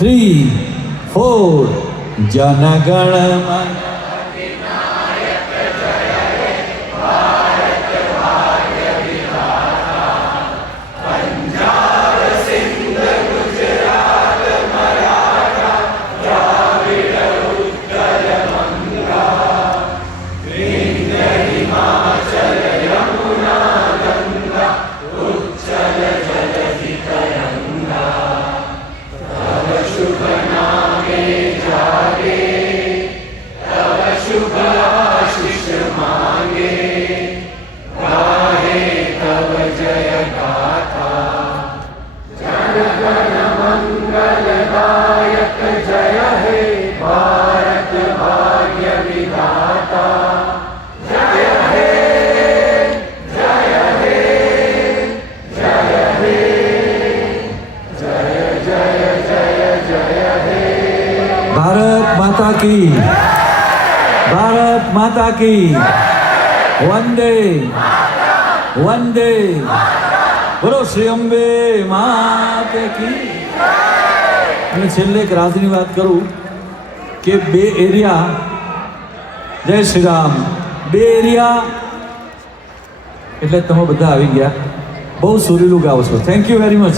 3, 4 જનગણમન भारत माता की वंदे वंदे बोलो श्री अंबे मात की। અને છેલ્લે એક રાજની વાત કરું કે બે એરિયા, જય શ્રી રામ, બે એરિયા એટલે તમે બધા આવી ગયા, બહુ સુરીલું ગાઓ છો. Thank you very much.